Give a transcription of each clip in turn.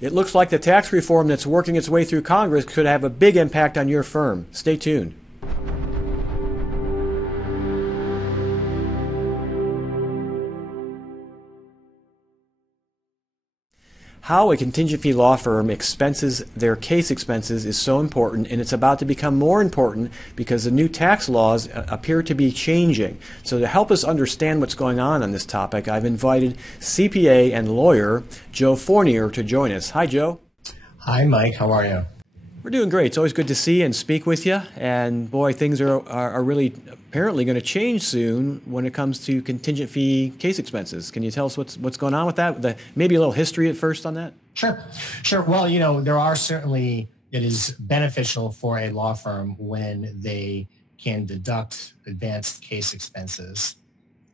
It looks like the tax reform that's working its way through Congress could have a big impact on your firm. Stay tuned. How a contingent fee law firm expenses their case expenses is so important, and it's about to become more important because the new tax laws appear to be changing. So to help us understand what's going on this topic, I've invited CPA and lawyer Joe Fournier to join us. Hi, Joe. Hi, Mike. How are you? We're doing great. It's always good to see and speak with you. And boy, things are really apparently going to change soon when it comes to contingent fee case expenses. Can you tell us what's going on with that? Maybe a little history at first on that? Sure. Well, there are certainly, it is beneficial for a law firm when they can deduct advanced case expenses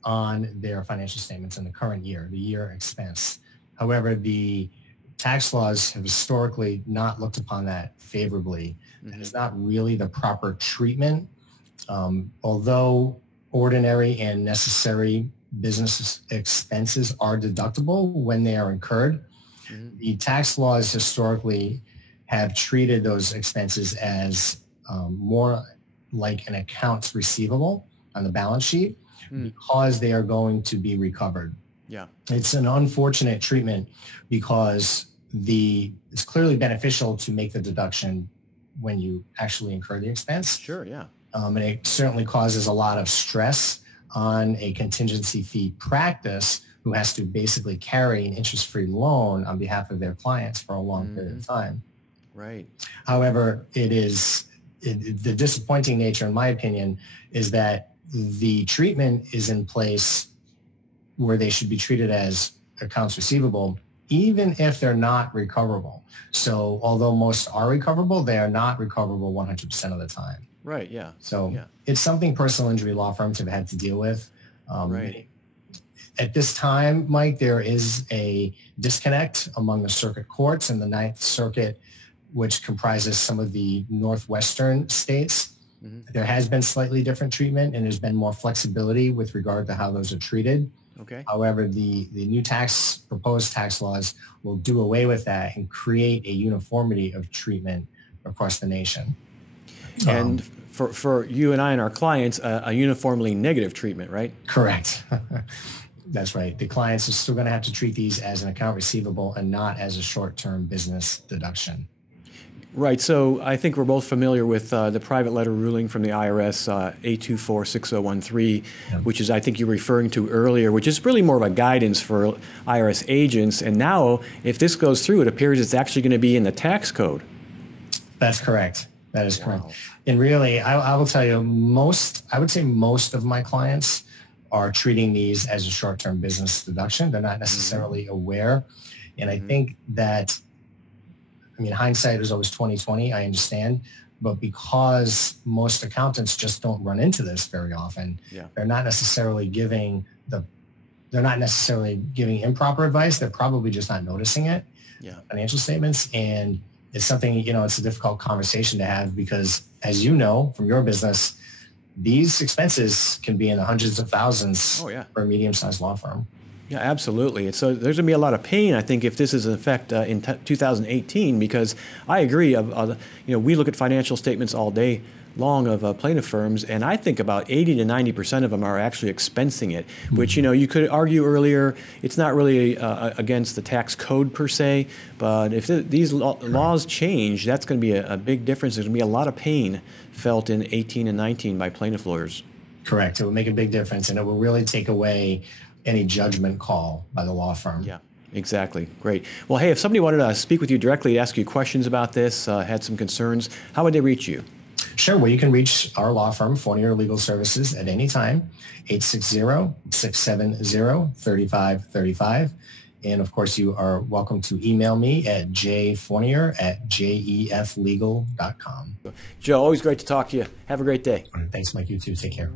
on their financial statements in the current year, the year expense. However, the tax laws have historically not looked upon that favorably. Mm-hmm. It's not really the proper treatment. Although ordinary and necessary business expenses are deductible when they are incurred, mm-hmm. the tax laws historically have treated those expenses as more like an accounts receivable on the balance sheet because they are going to be recovered. Yeah, it's an unfortunate treatment because it's clearly beneficial to make the deduction when you actually incur the expense. Sure, yeah. And it certainly causes a lot of stress on a contingency fee practice who has to basically carry an interest-free loan on behalf of their clients for a long period of time. Right. However, the disappointing nature, in my opinion, is that the treatment is in place where they should be treated as accounts receivable, even if they're not recoverable. So although most are recoverable, they are not recoverable 100% of the time. Right, yeah. So yeah. It's something personal injury law firms have had to deal with. Right. At this time, Mike, there is a disconnect among the circuit courts and the Ninth Circuit, which comprises some of the northwestern states. Mm-hmm. There has been slightly different treatment, and there's been more flexibility with regard to how those are treated. Okay. However, the new proposed tax laws will do away with that and create a uniformity of treatment across the nation. And for you and I and our clients, a uniformly negative treatment, right? Correct. That's right. The clients are still going to have to treat these as an account receivable and not as a short-term business deduction. Right. So I think we're both familiar with the private letter ruling from the IRS, 824-6013, which is, I think you're referring to earlier, which is really more of a guidance for IRS agents. And now, if this goes through, it appears it's actually going to be in the tax code. That's correct. That is correct. And really, I will tell you, I would say most of my clients are treating these as a short-term business deduction. They're not necessarily aware. And I think that, hindsight is always 20/20, I understand, but because most accountants just don't run into this very often, they're not necessarily giving improper advice. They're probably just not noticing it. Financial statements, and it's something, it's a difficult conversation to have because, as you know from your business, these expenses can be in the hundreds of thousands for a medium-sized law firm. Yeah, absolutely. So there's going to be a lot of pain, I think, if this is in effect in 2018, because I agree. We look at financial statements all day long of plaintiff firms, and I think about 80 to 90% of them are actually expensing it, which, you could argue earlier, it's not really against the tax code per se, but if these laws change, that's going to be a big difference. There's going to be a lot of pain felt in 18 and 19 by plaintiff lawyers. Correct. It will make a big difference, and it will really take away any judgment call by the law firm. Yeah, exactly. Great. Well, hey, if somebody wanted to speak with you directly, ask you questions about this, had some concerns, how would they reach you? Sure. Well, you can reach our law firm, Fournier Legal Services, at any time, 860-670-3535. And of course, you are welcome to email me at jfournier@jeflegal.com. Joe, always great to talk to you. Have a great day. Thanks, Mike. You too. Take care.